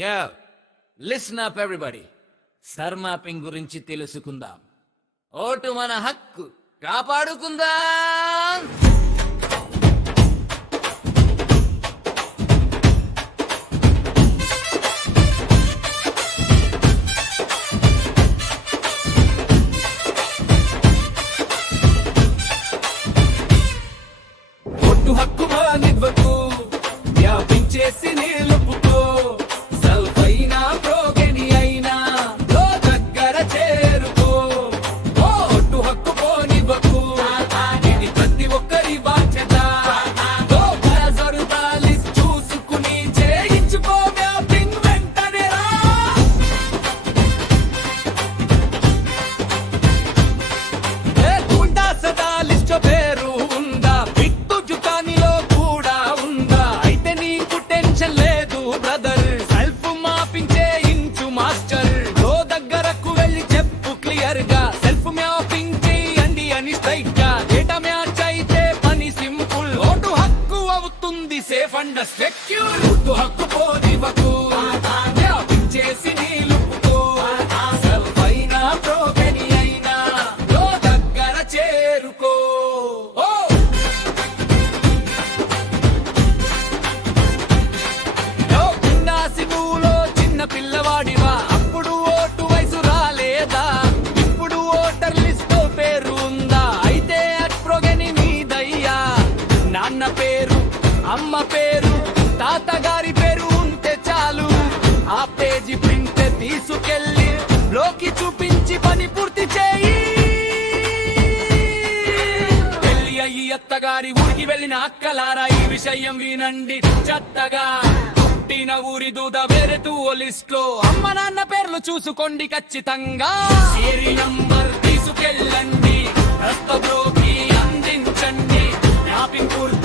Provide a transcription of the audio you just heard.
Yeah listen up everybody. Sir mapping గురించి తెలుసుకుందాం. Vote మన హక్కు, కాపాడుకుందాం. ఓటు హక్కు మానివ్వకు, వ్యాపించేసి నిలుపుకో. సల్ఫైనా ప్రోగెని అయినా లో దగ్గర చేరుకో. ఓటు హక్కు పోనివ్వకు, ఇది ప్రతి ఒక్కరి బాధ్యత. లిస్ట్ చూసుకుని చేయించుకో వ్యాపింగ్ వెంటనే రా. గుండా సదా లిస్ట్ పేరు ఉందా, బిట్టు జుటానిలో కూడా ఉందా? అయితే నీకు టెన్షన్ లేదు బ్రదర్, సెల్ఫ్ మాపింగ్ చేయించు మాస్టర్. లో దగ్గరకు వెళ్ళి చెప్పు క్లియర్ గా, సెల్ఫ్ మ్యాపింగ్ చేయండి అని స్ట్రైట్ గా. డేటా మ్యాచ్ అయితే పని సింపుల్, ఓటు హక్కు అవుతుంది సేఫ్ అండ్ సెక్యూర్. ఓటు హక్కు పోనివ్వకు, మ్యాపింగ్ చేసి నిలుపుకో. సెల్ఫ్ అయినా ప్రోగెని అయినా లో దగ్గర చేరుకో. సినువులో చిన్న పిల్లవాడివా, అప్పుడు ఓటు వయసు రాలేదా? ఇప్పుడు ఓటర్ లిస్ట్ పేరు ఉందా? అయితే ప్రోగెని మీదయ్యా. నాన్న పేరు, అమ్మ పేరు, తాతగారి పేరు ఉంటే చాలు. ఆ పేజీ ప్రింట్ తీసుకెళ్ళి లోకి చూపించి పని పూర్తి చేయి. పెళ్లి అయ్యి అత్తగారి ఊరికి వెళ్ళిన అక్కలారా, ఈ విషయం వినండి చెత్తగా. పుట్టిన ఊరి దూద వేరేతూ ఓ లిస్ట్ లో, అమ్మ నాన్న పేర్లు చూసుకోండి ఖచ్చితంగా. సీరియల్ నంబర్ తీసుకెళ్ళండి, రక్తబ్రోకి అందించండి. మ్యాపింగ్ పూర్తి